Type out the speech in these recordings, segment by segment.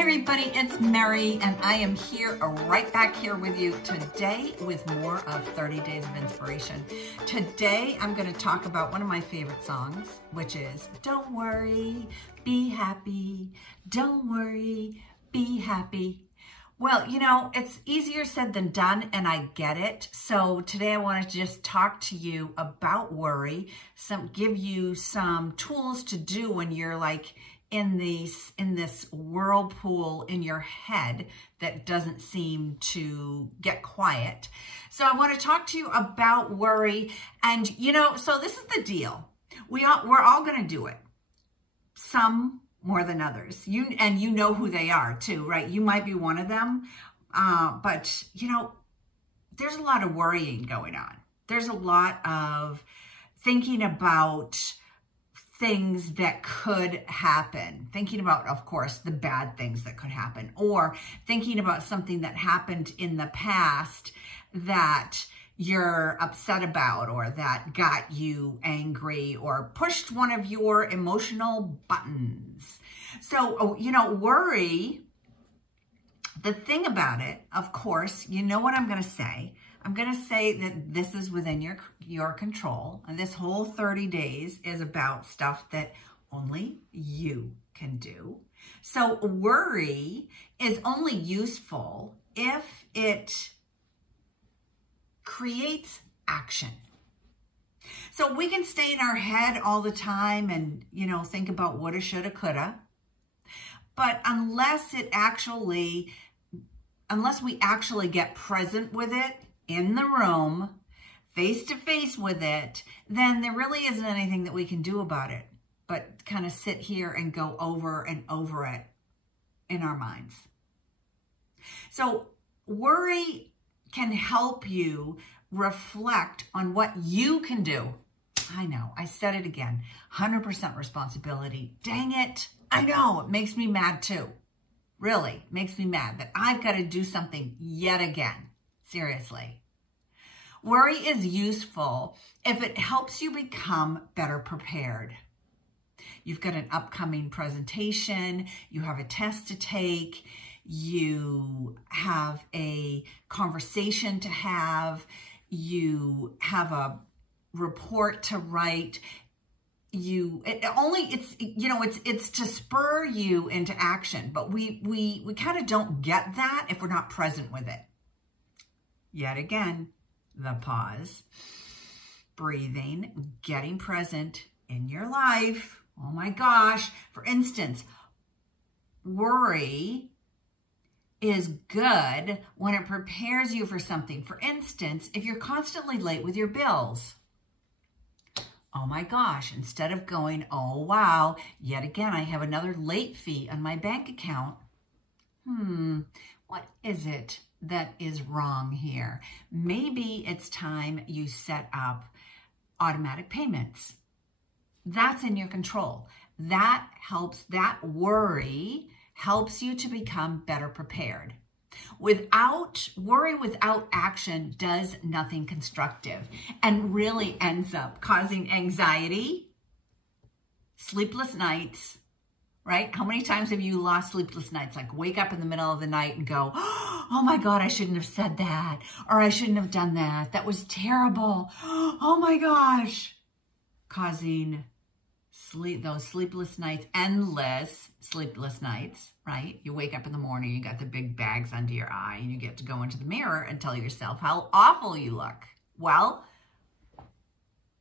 Hey everybody, it's Mary and I am here right back here with you today with more of 30 Days of Inspiration. Today I'm going to talk about one of my favorite songs, which is Don't Worry, Be Happy. Don't worry, be happy. Well, you know, it's easier said than done, and I get it. So today I want to just talk to you about worry, give you some tools to do when you're like in this whirlpool in your head that doesn't seem to get quiet. So I want to talk to you about worry, and you know, so this is the deal. We're all going to do it. Some more than others. You know who they are too, right? You might be one of them, but you know, there's a lot of worrying going on. There's a lot of thinking about things that could happen, thinking about, of course, the bad things that could happen, or thinking about something that happened in the past that you're upset about, or that got you angry, or pushed one of your emotional buttons. So, you know, worry, the thing about it, of course, you know what I'm going to say. I'm going to say that this is within your control, and this whole 30 days is about stuff that only you can do. So worry is only useful if it creates action. So we can stay in our head all the time and, you know, think about woulda, shoulda, coulda. But unless we actually get present with it, in the room, face to face with it, then there really isn't anything that we can do about it, but kind of sit here and go over and over it in our minds. So worry can help you reflect on what you can do. I know, I said it again, 100% responsibility. Dang it, I know, it makes me mad too. Really, makes me mad that I've got to do something yet again. Seriously. Worry is useful if it helps you become better prepared. You've got an upcoming presentation, you have a test to take, you have a conversation to have, you have a report to write. It's to spur you into action, but we kind of don't get that if we're not present with it. Yet again, the pause, breathing, getting present in your life. Oh my gosh. For instance, worry is good when it prepares you for something. For instance, if you're constantly late with your bills. Oh my gosh, instead of going, oh wow, yet again, I have another late fee on my bank account. What is it that is wrong here? Maybe it's time you set up automatic payments. That's in your control. That helps, that worry helps you to become better prepared. Worry without action does nothing constructive and really ends up causing anxiety, sleepless nights, right? How many times have you lost sleepless nights? Like wake up in the middle of the night and go, oh my God, I shouldn't have said that. Or I shouldn't have done that. That was terrible. Oh my gosh. Causing those sleepless nights, endless sleepless nights, right? You wake up in the morning, you got the big bags under your eye, and you get to go into the mirror and tell yourself how awful you look. Well,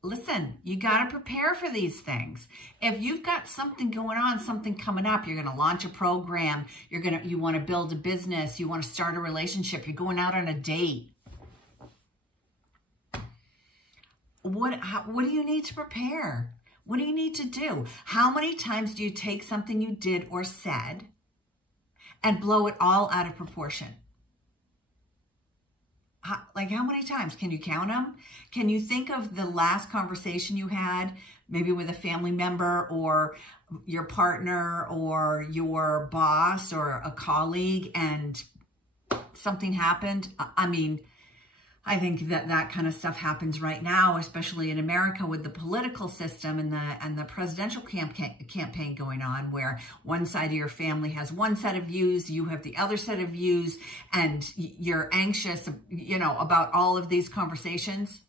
listen, you got to prepare for these things. If you've got something going on, something coming up, you're going to launch a program, you want to build a business, you want to start a relationship, you're going out on a date. What do you need to prepare? What do you need to do? How many times do you take something you did or said and blow it all out of proportion? Like how many times? Can you count them? Can you think of the last conversation you had, maybe with a family member or your partner or your boss or a colleague, and something happened? I mean, I think that that kind of stuff happens right now, especially in America with the political system and the presidential campaign going on, where one side of your family has one set of views, you have the other set of views, and you're anxious, you know, about all of these conversations.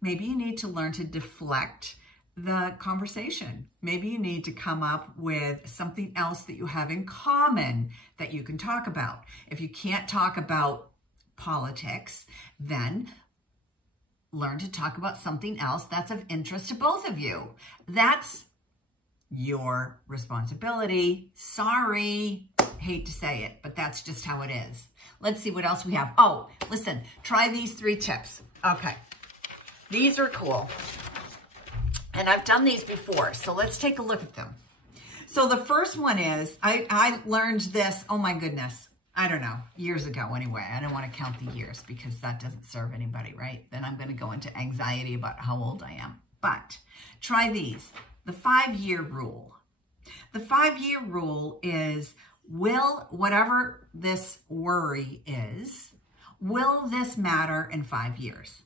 Maybe you need to learn to deflect the conversation. Maybe you need to come up with something else that you have in common that you can talk about. If you can't talk about politics, then learn to talk about something else that's of interest to both of you. That's your responsibility. Sorry, hate to say it, but that's just how it is. Let's see what else we have. Oh, listen, try these 3 tips. Okay, these are cool. And I've done these before, so let's take a look at them. So the first one is, I learned this, oh my goodness, I don't know, years ago anyway. I don't want to count the years because that doesn't serve anybody, right? Then I'm going to go into anxiety about how old I am. But try these. The 5-year rule. The 5-year rule is, will whatever this worry is, will this matter in 5 years?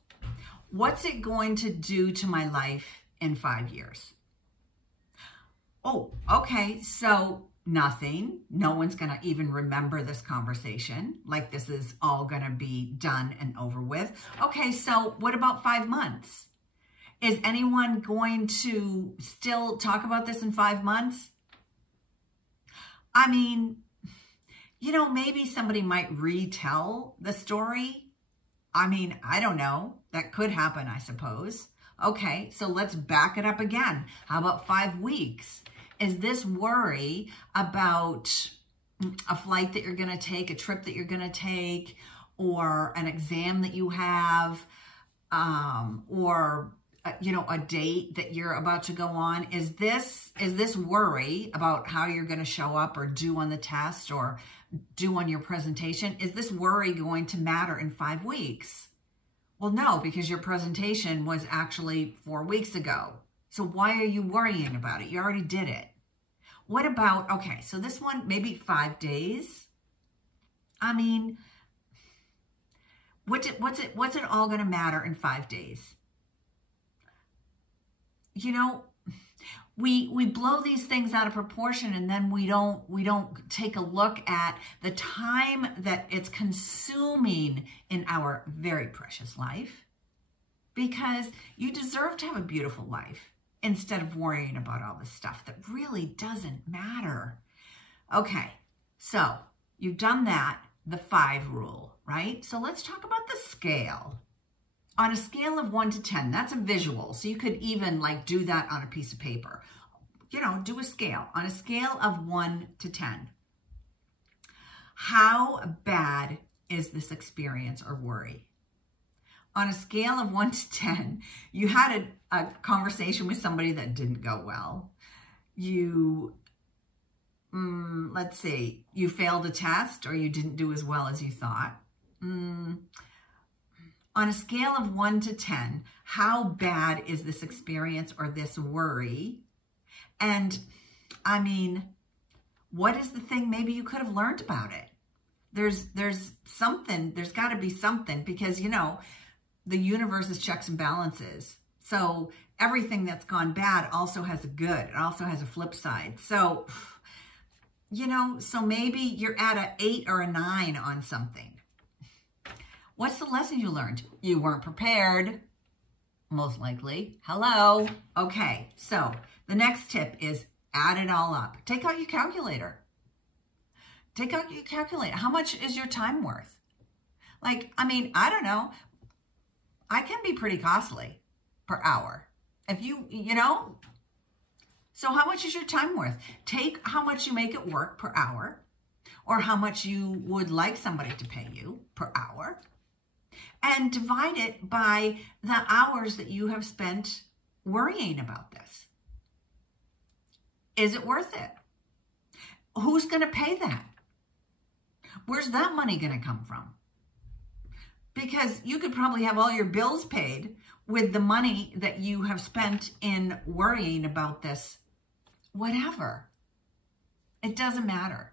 What's it going to do to my life in 5 years? Oh, okay, so nothing. No one's going to even remember this conversation. Like, this is all going to be done and over with. Okay, so what about 5 months? Is anyone going to still talk about this in 5 months? I mean, you know, maybe somebody might retell the story. I mean, I don't know. That could happen, I suppose. Okay, so let's back it up again. How about 5 weeks? Is this worry about a flight that you're going to take, a trip that you're going to take, or an exam that you have, or you know, a date that you're about to go on? Is this worry about how you're going to show up or do on the test or do on your presentation? Is this worry going to matter in 5 weeks? Well, no, because your presentation was actually 4 weeks ago. So why are you worrying about it? You already did it. What about, okay, so this one, maybe 5 days. I mean, what's it all going to matter in 5 days? You know, we blow these things out of proportion, and then we don't take a look at the time that it's consuming in our very precious life, because you deserve to have a beautiful life instead of worrying about all this stuff that really doesn't matter. Okay, so you've done that, the 5 rule, right? So let's talk about the scale. On a scale of 1 to 10, that's a visual. So you could even like do that on a piece of paper. You know, do a scale. On a scale of 1 to 10, how bad is this experience or worry? On a scale of 1 to 10, you had a conversation with somebody that didn't go well. You, let's see, you failed a test or you didn't do as well as you thought. On a scale of 1 to 10, how bad is this experience or this worry? And I mean, what is the thing maybe you could have learned about it? There's something, there's got to be something, because, you know, the universe is checks and balances. So everything that's gone bad also has a good. It also has a flip side. So, you know, so maybe you're at an 8 or a 9 on something. What's the lesson you learned? You weren't prepared, most likely. Hello. Okay, so the next tip is add it all up. Take out your calculator. Take out your calculator. How much is your time worth? Like, I mean, I don't know. I can be pretty costly per hour. If you know, so how much is your time worth? Take how much you make it work per hour, or how much you would like somebody to pay you per hour, and divide it by the hours that you have spent worrying about this. Is it worth it? Who's going to pay that? Where's that money going to come from? Because you could probably have all your bills paid with the money that you have spent in worrying about this, whatever. It doesn't matter.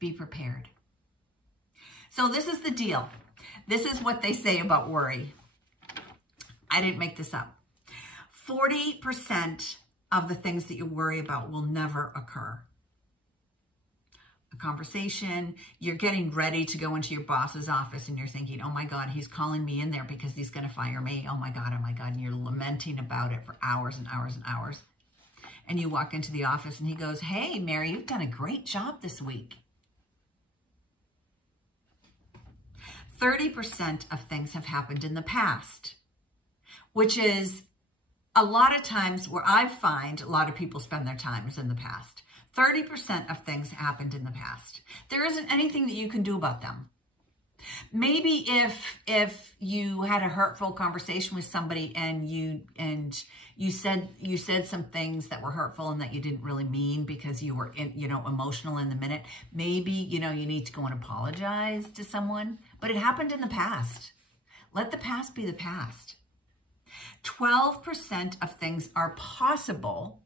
Be prepared. So this is the deal. This is what they say about worry. I didn't make this up. 40% of the things that you worry about will never occur. A conversation, you're getting ready to go into your boss's office and you're thinking, oh my God, he's calling me in there because he's going to fire me. Oh my God, and you're lamenting about it for hours and hours and hours. And you walk into the office and he goes, hey, Mary, you've done a great job this week. 30% of things have happened in the past, which is a lot of times where I find a lot of people spend their time is in the past. 30% of things happened in the past. There isn't anything that you can do about them. Maybe if you had a hurtful conversation with somebody and you said some things that were hurtful and that you didn't really mean because you were emotional in the minute, maybe you need to go and apologize to someone, but it happened in the past. Let the past be the past. 12% of things are possible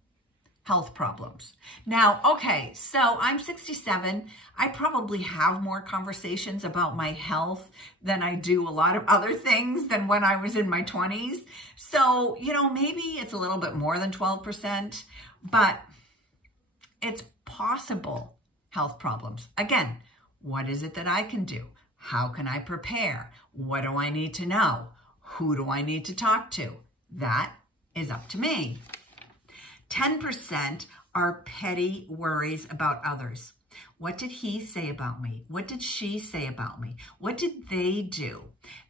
health problems. Now, okay, so I'm 67. I probably have more conversations about my health than I do a lot of other things than when I was in my 20s. So, maybe it's a little bit more than 12%, but it's possible health problems. Again, what is it that I can do? How can I prepare? What do I need to know? Who do I need to talk to? That is up to me. 10% are petty worries about others. What did he say about me? What did she say about me? What did they do?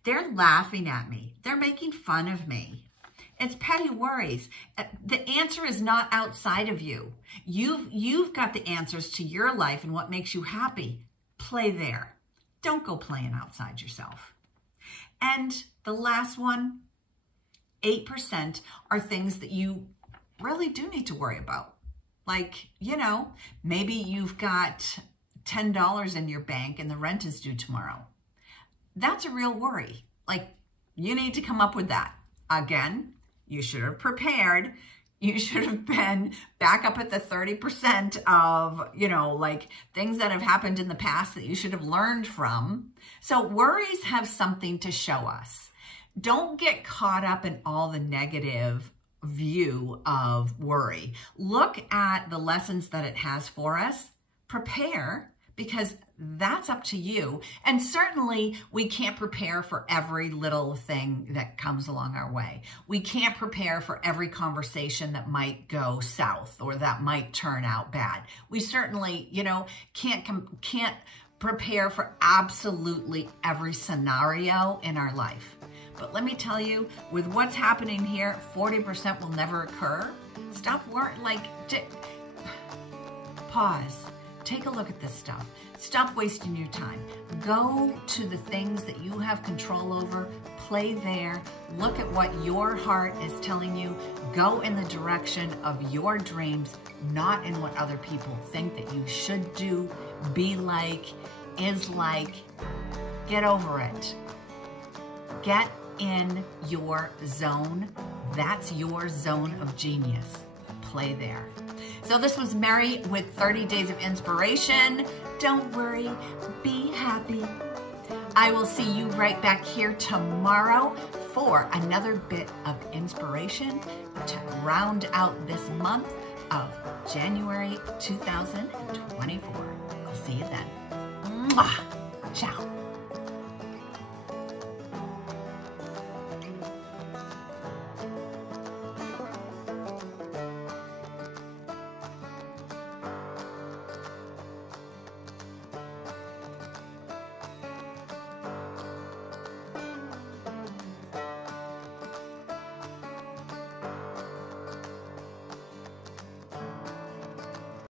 They're laughing at me. They're making fun of me. It's petty worries. The answer is not outside of you. You've got the answers to your life and what makes you happy. Play there. Don't go playing outside yourself. And the last one, 8% are things that you really do need to worry about. Like, maybe you've got $10 in your bank and the rent is due tomorrow. That's a real worry. Like, you need to come up with that. Again, you should have prepared. You should have been back up at the 30% of, things that have happened in the past that you should have learned from. So worries have something to show us. Don't get caught up in all the negative view of worry. Look at the lessons that it has for us. Prepare, because that's up to you. And certainly we can't prepare for every little thing that comes along our way. We can't prepare for every conversation that might go south or that might turn out bad. We certainly, can't prepare for absolutely every scenario in our life. But let me tell you, with what's happening here, 40% will never occur. Stop worrying, pause, take a look at this stuff. Stop wasting your time. Go to the things that you have control over, play there, look at what your heart is telling you, go in the direction of your dreams, not in what other people think that you should do, be like, is like. Get over it. Get in your zone. That's your zone of genius. Play there. So this was Mary with 30 Days of Inspiration. Don't worry, be happy. I will see you right back here tomorrow for another bit of inspiration to round out this month of January 2024. I'll see you then. Mwah! Ciao.